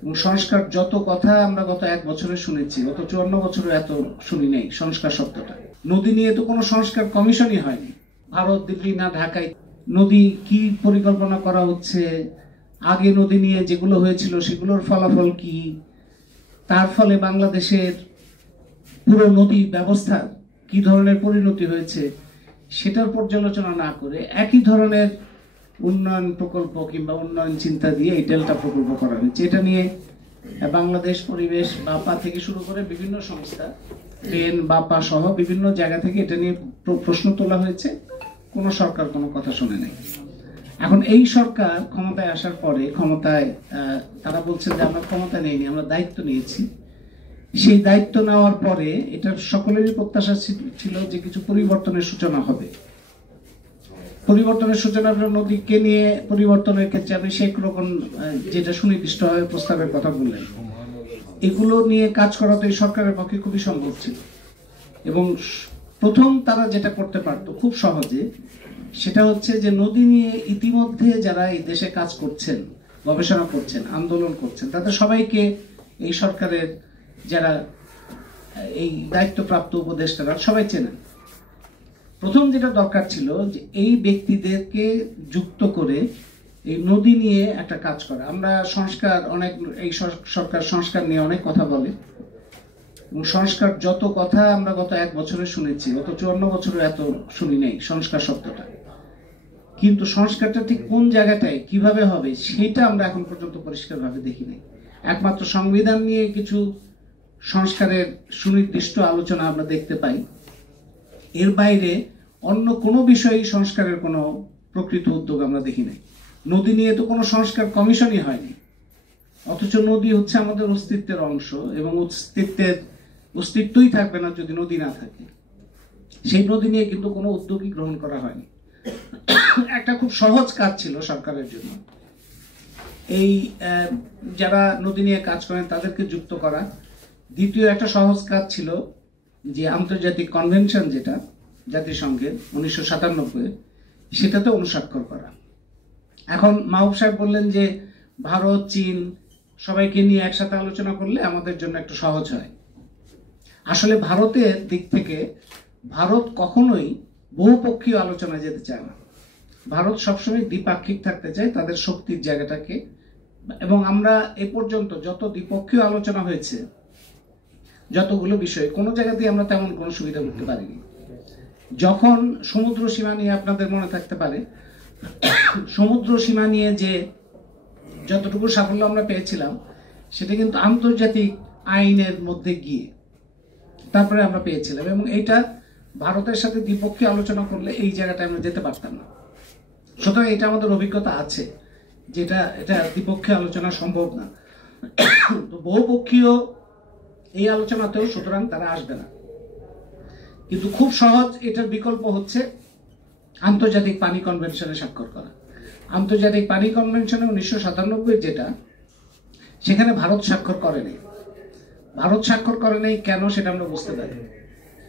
এবং সংস্কার যত কথা আমরা গত 1 বছরে শুনেছি, গত 54 বছরে এত শুনি নাই সংস্কার শব্দটা। নদী নিয়ে তো কোনো সংস্কার কমিশনই হয়নি। ভারত, দিল্লি না ঢাকায় নদী কি পরিকল্পনা করা হচ্ছে, আগে নদী নিয়ে যেগুলো হয়েছিল সেগুলোর ফলাফল কি, তার ফলে বাংলাদেশের পুরো নদী ব্যবস্থা কি ধরনের পরিণতি হয়েছে সেটার পর্যালোচনা না করে একই ধরনের উন্নয়ন প্রকল্প কিংবা উন্নয়ন চিন্তা দিয়ে এই ডেল্টা প্রকল্প করা হয়েছে। এটা নিয়ে বাংলাদেশ পরিবেশ, বাপা থেকে শুরু করে বিভিন্ন সংস্থা, ট্রেন, বাপা সহ বিভিন্ন জায়গা থেকে এটা নিয়ে প্রশ্ন তোলা হয়েছে। কোনো সরকার কোনো কথা শোনে নাই। এখন এই সরকার ক্ষমতায় আসার পরে তারা বলছে যে আমরা ক্ষমতা নেইনি, আমরা দায়িত্ব নিয়েছি। সেই দায়িত্ব নেওয়ার পরে এটা সকলেরই প্রত্যাশা ছিল যে কিছু পরিবর্তনের সূচনা হবে। পরিবর্তনের সূচনা নদীকে নিয়ে পরিবর্তনের ক্ষেত্রে আপনি শেখ রকম যেটা সুনির্দিষ্টভাবে প্রস্তাবের কথা বললেন, এগুলো নিয়ে কাজ করা তো এই সরকারের পক্ষে খুবই সম্ভব ছিল। এবং প্রথম তারা যেটা করতে পারতো খুব সহজে, সেটা হচ্ছে যে নদী নিয়ে ইতিমধ্যে যারা এই দেশে কাজ করছেন, গবেষণা করছেন, আন্দোলন করছেন, তাদের সবাইকে এই সরকারের যারা এই দায়িত্বপ্রাপ্ত উপদেষ্টারা সবাই চেনেন। প্রথম যেটা দরকার ছিল যে এই ব্যক্তিদেরকে যুক্ত করে এই নদী নিয়ে একটা কাজ করা। আমরা এই সরকার সংস্কার নিয়ে অনেক কথা বলে, এবং সংস্কার যত কথা আমরা গত 1 বছরে শুনেছি, গত 54 বছরে এত শুনি নাই সংস্কার শব্দটা। কিন্তু সংস্কারটা ঠিক কোন জায়গাটায় কিভাবে হবে সেটা আমরা এখন পর্যন্ত পরিষ্কারভাবে দেখি নাই। একমাত্র সংবিধান নিয়ে কিছু সংস্কারের সুনির্দিষ্ট আলোচনা আমরা দেখতে পাই। এর বাইরে অন্য কোনো বিষয়ে সংস্কারের কোনো প্রকৃত উদ্যোগ আমরা দেখি নাই। নদী নিয়ে তো কোনো সংস্কার কমিশনই হয়নি, অথচ নদী হচ্ছে আমাদের অস্তিত্বের অংশ, এবং অস্তিত্বই থাকবে না যদি নদী না থাকে। সেই নদী নিয়ে কিন্তু কোনো উদ্যোগই গ্রহণ করা হয়নি। একটা খুব সহজ কাজ ছিল সরকারের জন্য, এই যারা নদী নিয়ে কাজ করেন তাদেরকে যুক্ত করা। দ্বিতীয় একটা সহজ কাজ ছিল যে আন্তর্জাতিক কনভেনশন, যেটা জাতিসংঘের 1997, সেটাতে অনুস্বাক্ষর করা। এখন মাহবুব সাহেব বললেন যে ভারত, চীন সবাইকে নিয়ে একসাথে আলোচনা করলে আমাদের জন্য একটু সহজ হয়। আসলে ভারতের দিক থেকে ভারত কখনোই বহুপক্ষীয় আলোচনায় যেতে চায় না। ভারত সবসময় দ্বিপাক্ষিক থাকতে চায় তাদের শক্তির জায়গাটাকে। এবং আমরা এ পর্যন্ত যত দ্বিপক্ষীয় আলোচনা হয়েছে, যতগুলো বিষয়, কোনো জায়গাতেই আমরা তেমন কোনো সুবিধা করতে পারিনি। যখন সমুদ্র সীমা নিয়ে, আপনাদের মনে থাকতে পারে, সমুদ্র সীমা নিয়ে যে যতটুকু সাফল্য আমরা পেয়েছিলাম সেটা কিন্তু আন্তর্জাতিক আইনের মধ্যে গিয়ে তারপরে আমরা পেয়েছিলাম। এবং এইটা ভারতের সাথে দ্বিপক্ষীয় আলোচনা করলে এই জায়গাটা আমরা যেতে পারতাম না। সুতরাং এটা আমাদের অভিজ্ঞতা আছে, যেটা দ্বিপক্ষীয় আলোচনা সম্ভব না। তো বহুপক্ষীয় এই আলোচনাতেও সুতরাং তারা আসবে না। কিন্তু খুব সহজ এটার বিকল্প হচ্ছে আন্তর্জাতিক পানি কনভেনশনে স্বাক্ষর করা। আন্তর্জাতিক পানি কনভেনশনে 1997 যেটা, সেখানে ভারত স্বাক্ষর করেনি। ভারত স্বাক্ষর করে নেই কেন সেটা আমরা বুঝতে পারি।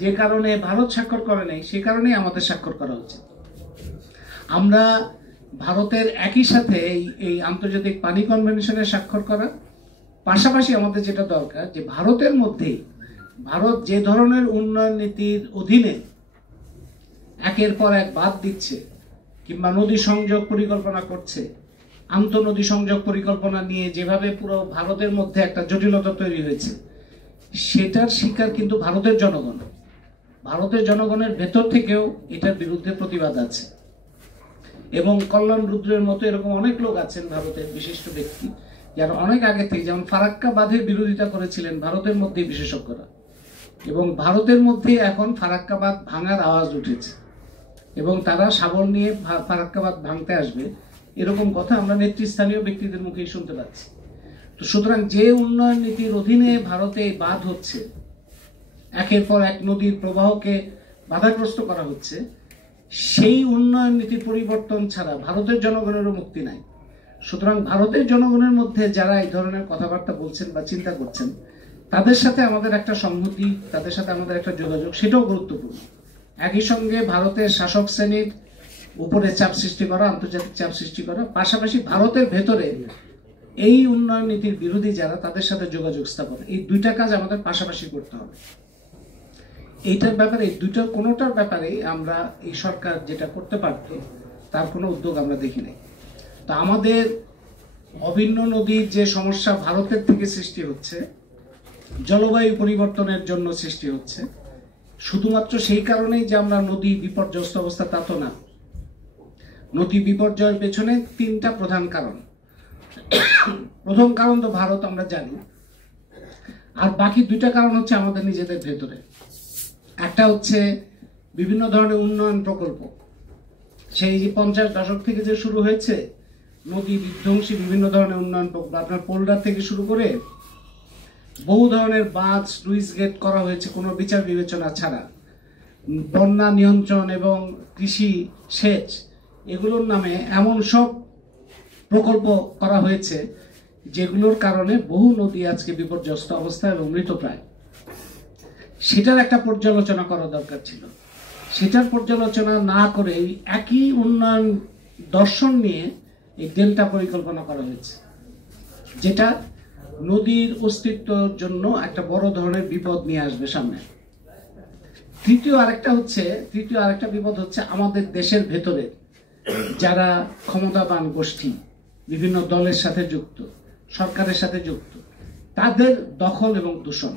যে কারণে ভারত স্বাক্ষর করে নেই সে কারণেই আমাদের স্বাক্ষর করা উচিত। আমরা ভারতের একই সাথে এই আন্তর্জাতিক পানি কনভেনশনে স্বাক্ষর করা, পাশাপাশি আমাদের যেটা দরকার যে ভারতের মধ্যেই, ভারত যে ধরনের উন্নয়ন নীতির অধীনে একের পর এক বাদ দিচ্ছে কিংবা নদী সংযোগ পরিকল্পনা করছে, আন্তঃনদী সংযোগ পরিকল্পনা নিয়ে যেভাবে পুরো ভারতের মধ্যে একটা জটিলতা তৈরি হয়েছে, সেটার শিকার কিন্তু ভারতের জনগণ। ভারতের জনগণের ভেতর থেকেও এটার বিরুদ্ধে প্রতিবাদ আছে। এবং কল্যাণ রুদ্রের মতো এরকম অনেক লোক আছেন ভারতের বিশিষ্ট ব্যক্তি, যারা অনেক আগে থেকে, যেমন ফারাক্কা বাঁধের বিরোধিতা করেছিলেন ভারতের মধ্যেই বিশেষজ্ঞরা, এবং ভারতের মধ্যে এখন ফারাক্কা বাঁধ ভাঙার আওয়াজ উঠেছে এবং তারা শাবল নিয়ে ফারাক্কা বাঁধ ভাঙতে আসবে, এরকম কথা আমরা নেতৃস্থানীয় ব্যক্তিদের মুখেই শুনতে পাচ্ছি। তো সুতরাং যে উন্নয়ন নীতির অধীনে ভারতে বাঁধ হচ্ছে, একের পর এক নদীর প্রবাহকে বাধাগ্রস্ত করা হচ্ছে, সেই উন্নয়ন নীতির পরিবর্তন ছাড়া ভারতের জনগণেরও মুক্তি নাই। সুতরাং ভারতের জনগণের মধ্যে যারা এই ধরনের কথাবার্তা বলছেন বা চিন্তা করছেন, তাদের সাথে আমাদের একটা সংহতি, তাদের সাথে আমাদের একটা যোগাযোগ, সেটাও গুরুত্বপূর্ণ। একই সঙ্গে ভারতের শাসক শ্রেণীর উপরে চাপ সৃষ্টি করা, আন্তর্জাতিক চাপ সৃষ্টি করা, পাশাপাশি ভারতের ভেতরে এই উন্নয়ন নীতির বিরোধী যারা, তাদের সাথে যোগাযোগ স্থাপন, এই দুইটা কাজ আমাদের পাশাপাশি করতে হবে। এইটার ব্যাপারে, এই দুইটার কোনোটার ব্যাপারে আমরা এই সরকার যেটা করতে পারত তার কোনো উদ্যোগ আমরা দেখি নাই। তা আমাদের অভিন্ন নদীর যে সমস্যা ভারতের থেকে সৃষ্টি হচ্ছে, জলবায়ু পরিবর্তনের জন্য সৃষ্টি হচ্ছে, শুধুমাত্র সেই কারণেই যে আমরা নদী বিপর্যস্ত অবস্থা তা তো না। নদী বিপর্যয়ের পেছনে তিনটা প্রধান কারণ। প্রথম কারণ তো ভারত, আমরা জানি। আর বাকি দুইটা কারণ হচ্ছে আমাদের নিজেদের ভেতরে। একটা হচ্ছে বিভিন্ন ধরনের উন্নয়ন প্রকল্প, সেই যে 50 দশক থেকে যে শুরু হয়েছে নদী বিধ্বংসী বিভিন্ন ধরনের উন্নয়ন প্রকল্প, আপনার পোল্ডার থেকে শুরু করে বহু ধরনের বাঁধ, স্লুইস গেট করা হয়েছে কোনো বিচার বিবেচনা ছাড়া। বন্যা নিয়ন্ত্রণ এবং কৃষি সেচ, এগুলোর নামে এমন সব প্রকল্প করা হয়েছে যেগুলোর কারণে বহু নদী আজকে বিপর্যস্ত অবস্থা এবং মৃতপ্রায়। সেটার একটা পর্যালোচনা করা দরকার ছিল। সেটার পর্যালোচনা না করে একই উন্নয়ন দর্শন নিয়ে এই ডেল্টা পরিকল্পনা করা হয়েছে, যেটা নদীর অস্তিত্বের জন্য একটা বড় ধরনের বিপদ নিয়ে আসবে সামনে। তৃতীয় আরেকটা বিপদ হচ্ছে আমাদের দেশের ভেতরে যারা ক্ষমতাবান গোষ্ঠী, বিভিন্ন দলের সাথে যুক্ত, সরকারের সাথে যুক্ত, তাদের দখল এবং দূষণ।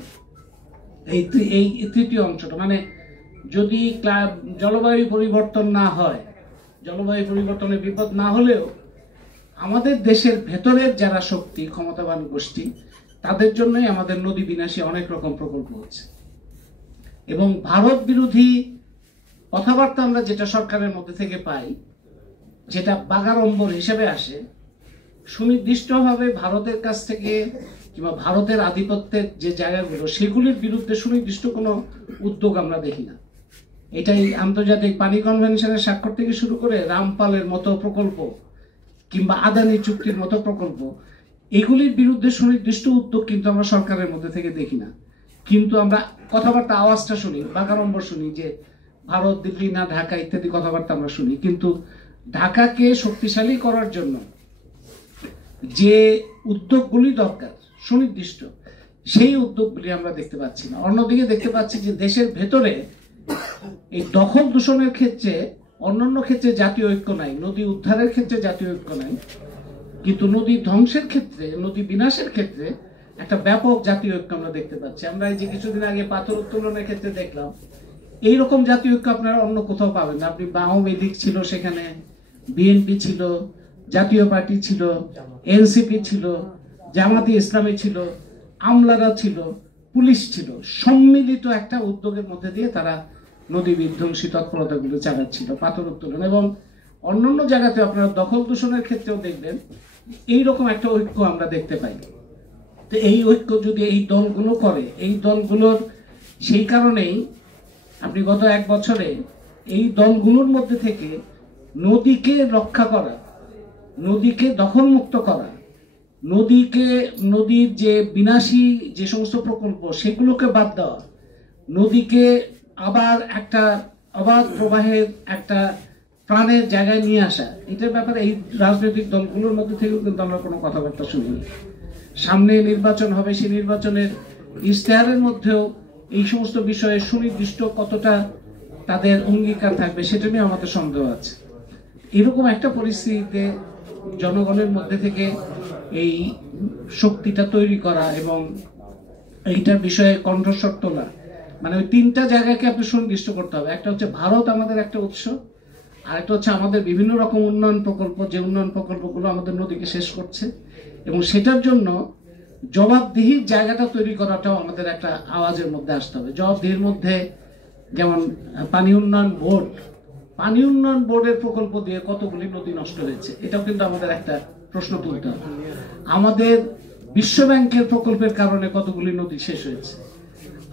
এই তৃতীয় অংশটা, মানে যদি জলবায়ু পরিবর্তন না হয়, জলবায়ু পরিবর্তনের বিপদ না হলেও আমাদের দেশের ভেতরের যারা শক্তি, ক্ষমতাবান গোষ্ঠী, তাদের জন্যই আমাদের নদী বিনাশী অনেক রকম প্রকল্প হচ্ছে। এবং ভারত বিরোধী কথাবার্তা আমরা যেটা সরকারের মধ্যে থেকে পাই, যেটা বাগাড়ম্বর হিসেবে আসে, সুনির্দিষ্টভাবে ভারতের কাছ থেকে কিংবা ভারতের আধিপত্যের যে জায়গাগুলো, সেগুলির বিরুদ্ধে সুনির্দিষ্ট কোনো উদ্যোগ আমরা দেখি না। এটাই আন্তর্জাতিক পানি কনভেনশনের স্বাক্ষর থেকে শুরু করে রামপালের মতো প্রকল্প কিংবা আদানি চুক্তির মতো প্রকল্প, এগুলির বিরুদ্ধে সুনির্দিষ্ট উদ্যোগ কিন্তু আমরা সরকারের মধ্যে থেকে দেখি না। কিন্তু আমরা কথাবার্তা, আওয়াজটা শুনি, বাগাড়ম্বর শুনি যে ভারত, দিল্লি না ঢাকা ইত্যাদি কথাবার্তা আমরা শুনি। কিন্তু ঢাকাকে শক্তিশালী করার জন্য যে উদ্যোগগুলি দরকার সুনির্দিষ্ট, সেই উদ্যোগগুলি আমরা দেখতে পাচ্ছি না। অন্যদিকে দেখতে পাচ্ছি যে দেশের ভেতরে এই দখল দূষণের ক্ষেত্রে, অন্যান্য ক্ষেত্রে জাতীয় ঐক্য নাই, নদী উদ্ধারের ক্ষেত্রে জাতীয় ঐক্য নাই, কিন্তু নদী ধ্বংসের ক্ষেত্রে, নদী বিনাশের ক্ষেত্রে একটা ব্যাপক জাতীয় ঐক্য আমরা দেখতে পাচ্ছি। আমরা এই যে কিছুদিন আগে পাথর উত্তোলনের ক্ষেত্রে দেখলাম, এইরকম জাতীয় ঐক্য আপনারা অন্য কোথাও পাবেন না। আপনি আওয়ামী লীগ ছিল, সেখানে বিএনপি ছিল, জাতীয় পার্টি ছিল, এনসিপি ছিল, জামাতি ইসলামী ছিল, আমলারা ছিল, পুলিশ ছিল, সম্মিলিত একটা উদ্যোগের মধ্যে দিয়ে তারা নদী বিধ্বংসী তৎপরতাগুলো চালাচ্ছিল, পাথর উত্তোলন। এবং অন্যান্য জায়গাতে আপনারা দখল দূষণের ক্ষেত্রেও দেখবেন এইরকম একটা ঐক্য আমরা দেখতে পাই। তো এই ঐক্য যদি এই দলগুলো করে, এই দলগুলোর, সেই কারণেই আপনি গত 1 বছরে এই দলগুলোর মধ্যে থেকে নদীকে রক্ষা করা, নদীকে দখলমুক্ত করা, নদীর যে বিনাশী যে সমস্ত প্রকল্প সেগুলোকে বাদ দেওয়া, নদীকে আবার একটা অবাধ প্রবাহের একটা প্রাণের জায়গায় নিয়ে আসা, এটার ব্যাপারে এই রাজনৈতিক দলগুলোর মধ্যে থেকেও কিন্তু আমরা কোনো কথাবার্তা শুনিনি। সামনে নির্বাচন হবে, সেই নির্বাচনের ইশতেহারের মধ্যেও এই সমস্ত বিষয়ে সুনির্দিষ্ট কতটা তাদের অঙ্গীকার থাকবে সেটা নিয়ে আমাদের সন্দেহ আছে। এরকম একটা পরিস্থিতিতে জনগণের মধ্যে থেকে এই শক্তিটা তৈরি করা এবং এইটার বিষয়ে কণ্ঠস্বর তোলা, মানে ওই তিনটা জায়গাকে আপনি সুনির্দিষ্ট করতে হবে। একটা হচ্ছে ভারত আমাদের একটা উৎস, আর একটা হচ্ছে আমাদের বিভিন্ন রকম উন্নয়ন প্রকল্প, যে উন্নয়ন প্রকল্পগুলো আমাদের নদীকে শেষ করছে, এবং সেটার জন্য জবাবদিহির জায়গাটা তৈরি করাটাও আমাদের একটা আওয়াজের মধ্যে আসতে হবে। জবাবদিহির মধ্যে যেমন পানি উন্নয়ন বোর্ডের প্রকল্প দিয়ে কতগুলি নদী নষ্ট হয়েছে, এটাও কিন্তু আমাদের একটা প্রশ্ন তুলতে হবে। আমাদের বিশ্ব ব্যাংকের প্রকল্পের কারণে কতগুলি নদী শেষ হয়েছে,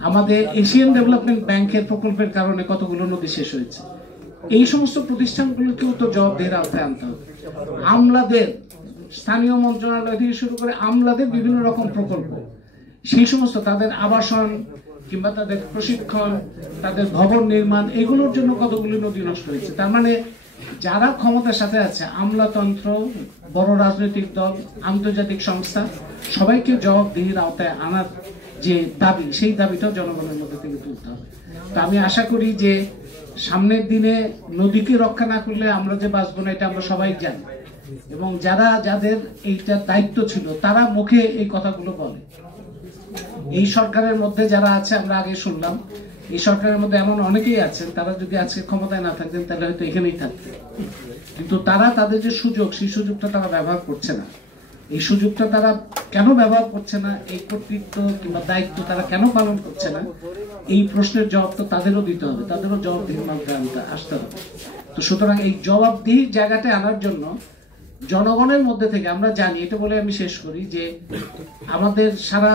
আমাদের এশিয়ান ডেভেলপমেন্ট ব্যাংকের প্রকল্পের কারণে কতগুলো নদী শেষ হয়েছে। এই সমস্ত প্রতিষ্ঠানগুলোকেও তো জবাবদিহির আওতায় আনতে হবে। আমলাদের, স্থানীয় মন্ত্রণালয় থেকে শুরু করে আমলাদের বিভিন্ন রকম প্রকল্প, সেই সমস্ত তাদের আবাসন কিংবা তাদের প্রশিক্ষণ, তাদের ভবন নির্মাণ, এগুলোর জন্য কতগুলি নদী নষ্ট হয়েছে। তার মানে যারা ক্ষমতার সাথে আছে, আমলাতন্ত্র, বড় রাজনৈতিক দল, আন্তর্জাতিক সংস্থা, সবাইকে জবাবদিহির আওতায় আনার যে দাবি, সেই দাবিটাও জনগণের মধ্যে থেকে তুলতে হবে। তো আমি আশা করি যে সামনের দিনে নদীকে রক্ষা না করলে আমরা যে বাঁচবো না, এটা আমরা সবাই জানি। এবং যাদের এইটার দায়িত্ব ছিল, তারা মুখে এই কথাগুলো বলে। এই সরকারের মধ্যে যারা আছে, আমরা আগে শুনলাম, এই সরকারের মধ্যে এমন অনেকেই আছেন, তারা যদি আজকে ক্ষমতায় না থাকতেন তাহলে হয়তো এখানেই থাকতেন। কিন্তু তারা তাদের যে সুযোগ, সেই সুযোগটা তারা ব্যবহার করছে না। এই সুযোগটা তারা কেন ব্যবহার করছে না, এই কর্তৃত্ব কিংবা দায়িত্ব তারা কেন পালন করছে না, এই প্রশ্নের জবাব তো তাদেরও দিতে হবে, তাদেরও জবাবদিহির মাধ্যমে আসতে হবে। তো সুতরাং এই জবাবদিহির জায়গাটা আনার জন্য জনগণের মধ্যে থেকে, আমরা জানি, এটা বলে আমি শেষ করি, যে আমাদের সারা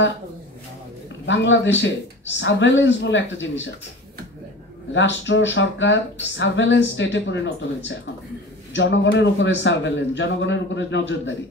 বাংলাদেশে সার্ভেলেন্স বলে একটা জিনিস আছে। রাষ্ট্র, সরকার সার্ভেলেন্স স্টেটে পরিণত হয়েছে এখন। জনগণের উপরে সার্ভেলেন্স, জনগণের উপরে নজরদারি।